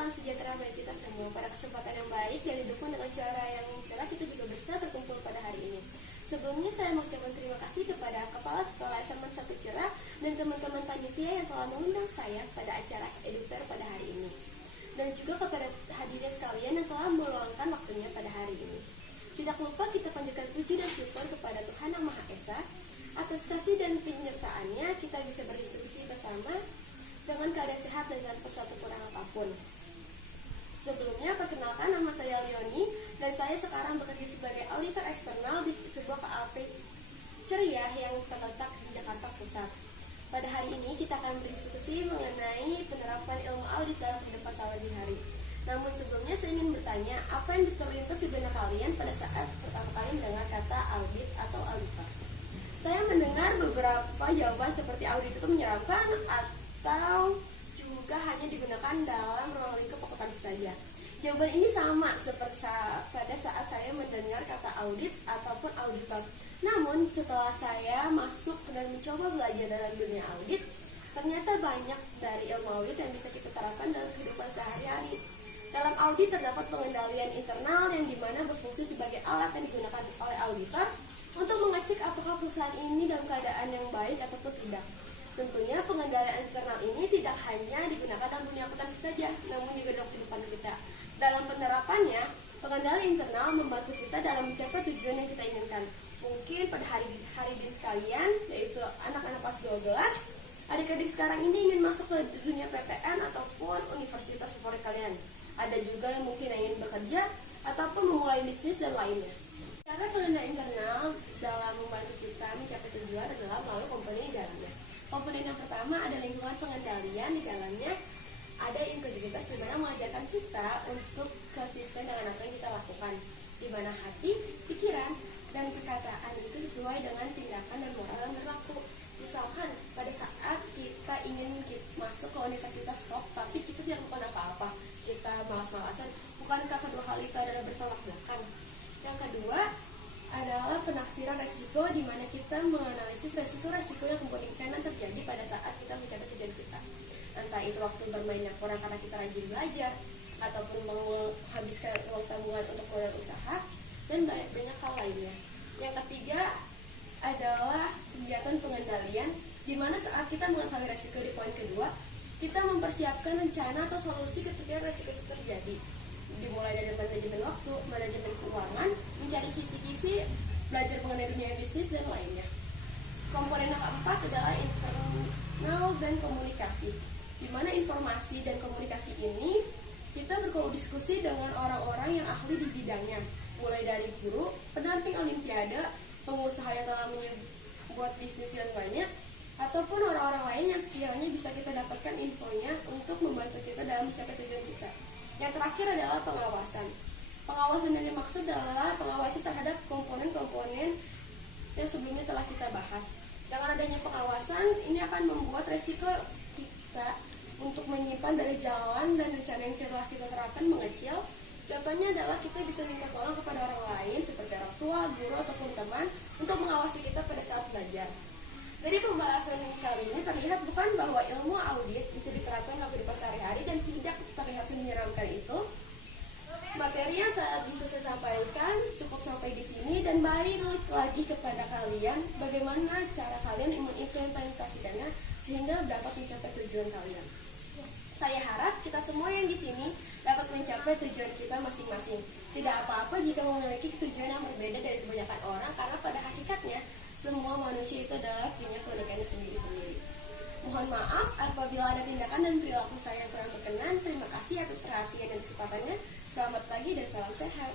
salam sejahtera bagi kita semua. Pada kesempatan yang baik dan didukung dengan suara yang cerah, kita juga bersama berkumpul pada hari ini. Sebelumnya saya mengucapkan terima kasih kepada Kepala Sekolah SMA 1 Cerah dan teman-teman panitia yang telah mengundang saya pada acara EduFair pada hari ini. Dan juga kepada hadirin sekalian yang telah meluangkan waktunya pada hari ini. Tidak lupa kita panjatkan puji dan syukur kepada Tuhan Yang Maha Esa. Atas kasih dan penyertaannya, kita bisa berdiskusi bersama dengan keadaan sehat dan tanpa satu kurang apapun. Sebelumnya, perkenalkan, nama saya Leoni dan saya sekarang bekerja sebagai auditor eksternal di sebuah KAP ceria yang terletak di Jakarta Pusat. Pada hari ini kita akan berdiskusi mengenai penerapan ilmu audit dalam kehidupan sehari-hari. Namun sebelumnya saya ingin bertanya, apa yang terlintas di benak kalian pada saat pertama kali mendengar kata audit atau auditor? Saya mendengar beberapa jawaban seperti audit itu menyeramkan atau juga hanya digunakan dalam ruang lingkup akuntansi saja. Jawaban ini sama seperti pada saat saya mendengar kata audit ataupun auditor. Namun setelah saya masuk dan mencoba belajar dalam dunia audit, ternyata banyak dari ilmu audit yang bisa kita terapkan dalam kehidupan sehari-hari. Dalam audit terdapat pengendalian internal yang dimana berfungsi sebagai alat yang digunakan oleh auditor untuk mengecek apakah perusahaan ini dalam keadaan yang baik ataupun tidak. Tentunya pengendalian internal ini tidak hanya digunakan dalam dunia akuntansi saja, namun juga dalam kehidupan kita. Dalam penerapannya, pengendalian internal membantu kita dalam mencapai tujuan yang kita inginkan. Mungkin pada hari ini sekalian, yaitu anak-anak kelas 12, adik-adik sekarang ini ingin masuk ke dunia PTN ataupun universitas favorit kalian. Ada juga yang mungkin ingin bekerja ataupun memulai bisnis dan lainnya. Cara pengendalian internal dalam membantu kita mencapai tujuan adalah melalui komponen di dalamnya. Komponen yang pertama ada lingkungan pengendalian, di dalamnya ada integritas di mana mengajarkan kita untuk konsisten dengan apa yang kita lakukan, di mana hati, pikiran, dan perkataan itu sesuai dengan tindakan dan moral yang berlaku. Misalkan pada saat kita ingin masuk ke universitas top, tapi kita tidak melakukan apa-apa, kita malas-malasan, bukankah kedua hal itu adalah bertolak belakang? Yang kedua adalah penaksiran resiko, di mana kita menganalisis resiko-resiko yang kemungkinan terjadi pada saat kita mencapai tujuan kita. Entah itu waktu bermain yang kurang karena kita rajin belajar, ataupun menghabiskan uang tabungan untuk modal usaha, dan banyak hal lainnya. Yang ketiga adalah kegiatan pengendalian, di mana saat kita mengetahui resiko di poin kedua, kita mempersiapkan rencana atau solusi ketika resiko itu terjadi. Dimulai dari manajemen waktu, manajemen keuangan, mencari kisi-kisi, belajar mengenai dunia bisnis, dan lainnya. Komponen yang keempat adalah internal dan komunikasi, di mana informasi dan komunikasi ini kita berdiskusi dengan orang-orang yang ahli di bidangnya, mulai dari guru, pendamping olimpiade, pengusaha yang telah membuat bisnis yang banyak, ataupun orang-orang lain yang sekiranya bisa kita dapatkan infonya untuk membantu kita dalam mencapai tujuan kita. Yang terakhir adalah pengawasan. Pengawasan yang dimaksud adalah pengawasan terhadap komponen-komponen yang sebelumnya telah kita bahas. Dengan adanya pengawasan, ini akan membuat resiko kita untuk menyimpan dari jalan dan rencana yang telah kita terapkan mengecil. Contohnya adalah kita bisa minta tolong kepada orang lain seperti orang tua, guru, ataupun teman untuk mengawasi kita pada saat belajar. Dari pembahasan kali ini terlihat bukan bahwa ilmu audit bisa diterapkan dalam kehidupan sehari-hari dan tidak terlihat menyeramkan itu. Materi yang bisa saya sampaikan cukup sampai di sini, dan balik lagi kepada kalian bagaimana cara kalian mengimplementasikannya sehingga dapat mencapai tujuan kalian. Saya harap kita semua yang di sini dapat mencapai tujuan kita masing-masing. Tidak apa-apa jika memiliki tujuan yang berbeda dari kebanyakan orang, karena pada hakikatnya semua manusia itu adalah punya keunikannya sendiri-sendiri. Mohon maaf apabila ada tindakan dan perilaku saya yang kurang berkenan. Terima kasih atas perhatian dan kesempatannya. Selamat pagi dan salam sehat.